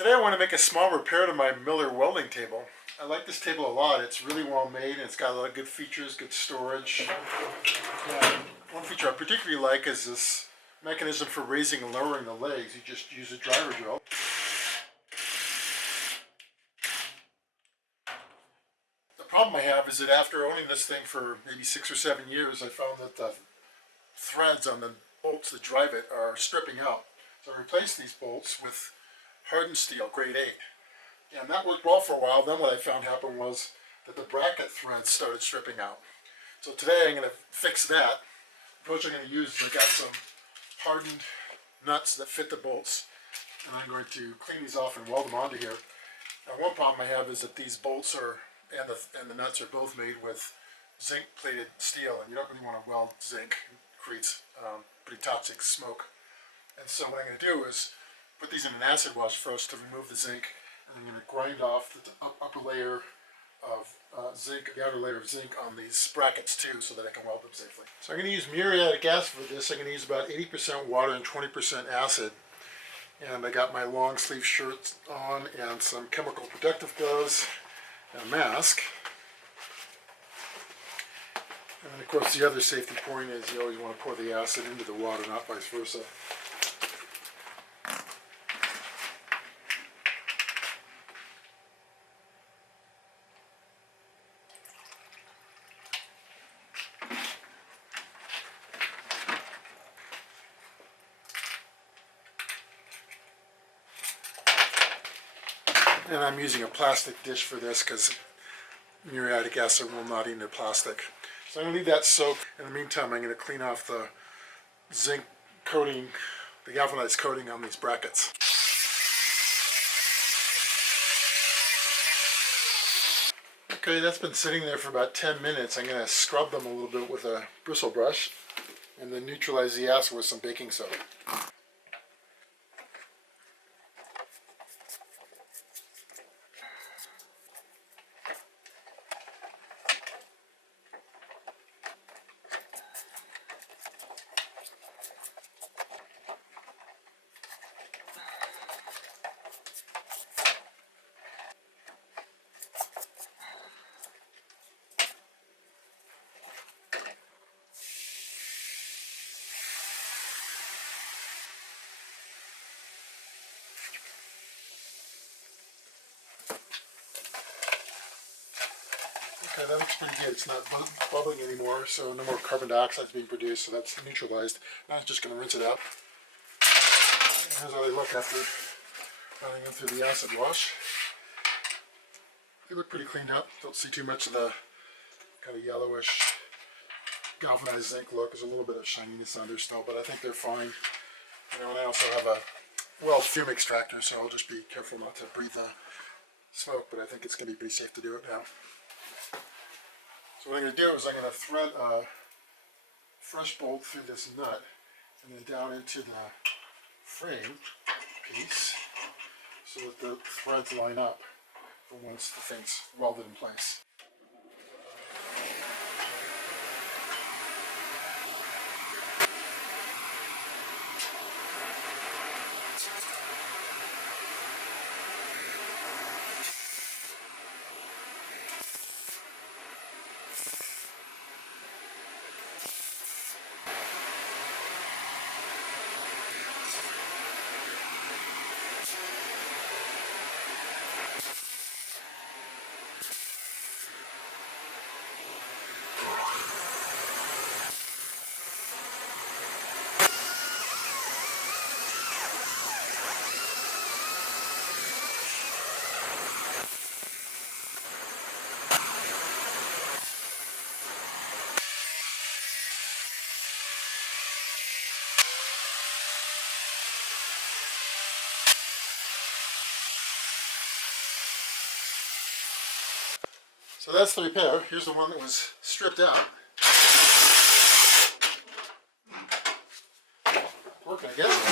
Today I want to make a small repair to my Miller welding table. I like this table a lot. It's really well made and it's got a lot of good features, good storage. And one feature I particularly like is this mechanism for raising and lowering the legs. You just use a driver drill. The problem I have is that after owning this thing for maybe 6 or 7 years, I found that the threads on the bolts that drive it are stripping out. So I replaced these bolts with hardened steel, grade 8. And that worked well for a while. Then what I found happened was that the bracket threads started stripping out. So today I'm going to fix that. The approach I'm going to use is I got some hardened nuts that fit the bolts. And I'm going to clean these off and weld them onto here. Now one problem I have is that these bolts are, and the nuts are both made with zinc plated steel. And you don't really want to weld zinc. It creates pretty toxic smoke. And so what I'm going to do is put these in an acid wash first to remove the zinc, and I'm going to grind off the upper layer of zinc, the outer layer of zinc on these brackets too, so that I can weld them safely. So I'm going to use muriatic acid for this. I'm going to use about 80% water and 20% acid. And I got my long sleeve shirt on and some chemical protective gloves and a mask. And then of course the other safety point is you always want to pour the acid into the water, not vice versa. And I'm using a plastic dish for this because muriatic acid will not eat into plastic. So I'm going to leave that soak. In the meantime, I'm going to clean off the zinc coating, the galvanized coating on these brackets. Okay, that's been sitting there for about 10 minutes. I'm going to scrub them a little bit with a bristle brush and then neutralize the acid with some baking soda. Okay, that looks pretty good. It's not bubbling anymore, so no more carbon dioxide is being produced, so that's neutralized. Now I'm just going to rinse it out. Here's how they look after running them through the acid wash. They look pretty cleaned up. Don't see too much of the kind of yellowish galvanized zinc look. There's a little bit of shininess on there still, but I think they're fine. You know, and I also have a weld fume extractor, so I'll just be careful not to breathe the smoke, but I think it's going to be pretty safe to do it now. So what I'm going to do is I'm going to thread a fresh bolt through this nut and then down into the frame piece so that the threads line up for once the thing's welded in place. So that's the repair. Here's the one that was stripped out. Working, I guess.